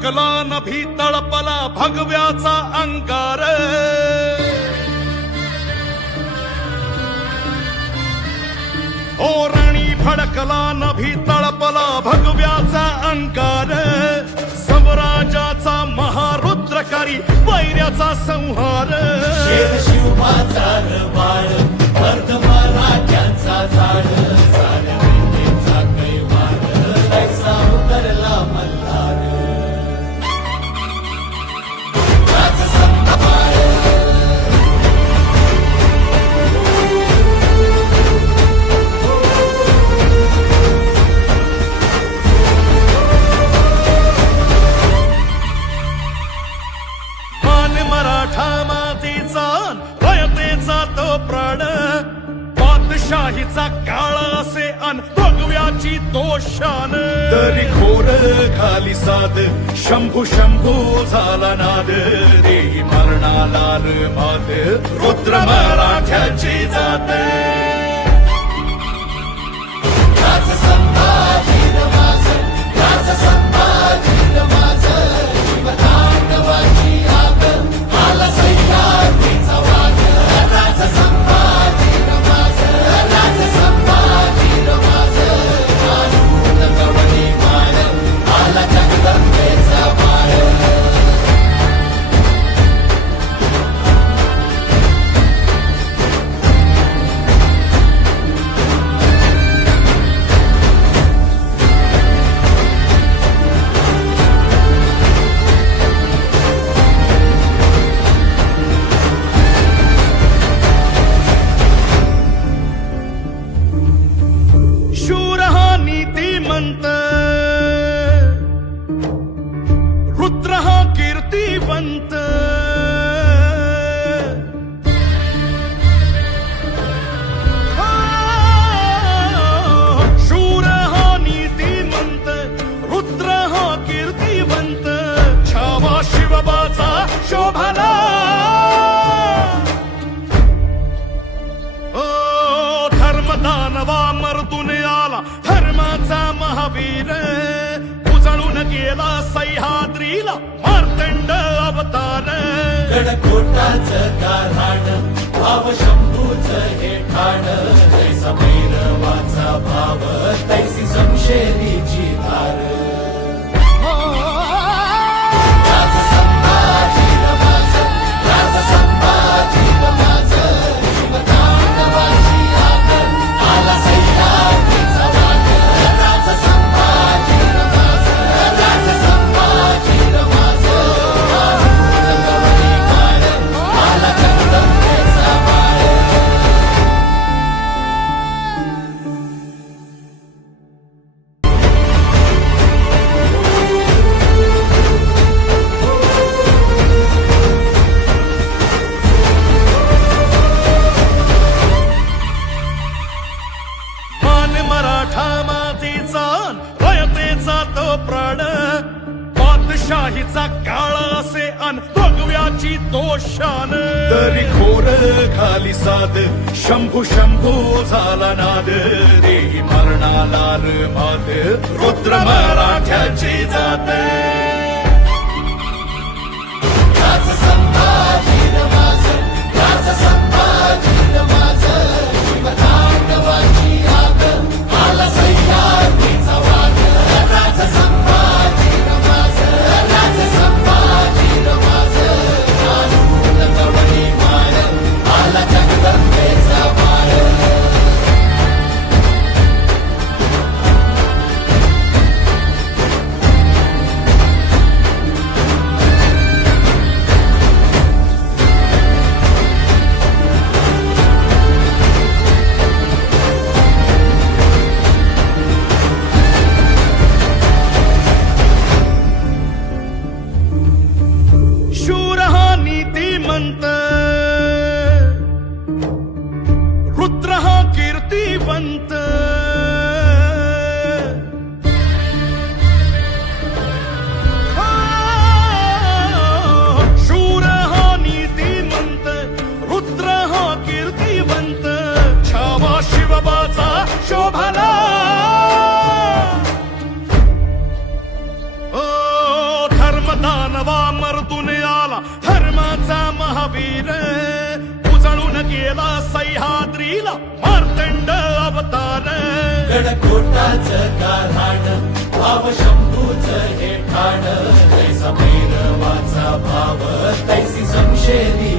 भडकला नभी तळपला भगव्याचा अंगार ओरणी भडकला नभी तळपला भगव्याचा अंगार स्वराजाचा महारुद्रकारी वैर्याचा संहार शिवबाचा बाळ वर्ध मराठ्यांचा झाड साऱ्या वेदेचा कैवार ऐसा उतरला मल्हार राजसंभाळ मराठा मातीचा रयतेचा तो प्राण पातशाहीचा काळ असे अन भगव्याची तो शान तरी घोर खाली साद शंभू शंभू झाला नाद देही मरणाला मात रुद्र मराठ्याची जात राजसंभाजी माझं राजसंभाजी माझं शिवतांडवाची आग आला सह्याद्रीचा वाघ राजसंभाजी माझं राजसंभाजी माझं आनून गवळी माळ आला जगदंबेचा बाळ शूर हा नीतिमंत रुद्र हा कीर्तिवंत शूर हा नीतिमंत रुद्र हा कीर्तिवंत छावा शिवबाचा शोभला धर्मदानवा मर्दून आला धर्माचा महावीर उजळून गेला सह्याद्रीला मार्तंड अवतार गडकोटाचं गाऱ्हाण भाव शंभूचं हे ठाण जैसा भैरवाचा भाव तैसी समशेरीची धार राजसंभाजी माझं राजसंभाजी माझं शिवतांडवाची आग आला सह्याद्रीचा वाघ राजसंभाजी माझं राजसंभाजी माझं आनून गवळी माळ आला जगदंबेचा बाळ मान मराठा मातीचा रयतेचा तो प्राण पातशाहीचा काळ असे अन भगव्याची तो शान तरी घोर खाली साद शंभू शंभू झाला नाद देही मरणाला मात रुद्र मराठ्याची जात राजसंभाजी माझं राजसंभाजी माझं शिवतांडवाची आग आला सह्याद्रीचा वाघ राजसंभाजी माझं राजसंभाजी माझं आनून गवळी माळ आला जगदंबेचा बाळ शूर हा नीतिमंत रुद्र हा कीर्तिवंत शूर हा नीतिमंत रुद्र हा कीर्तिवंत छावा शिवबाचा शोभला अवतार गडकोटाचं गाऱ्हाण भाव शंभूचं हे ठाण जैसा भैरवाचा भाव तैसी समशेरी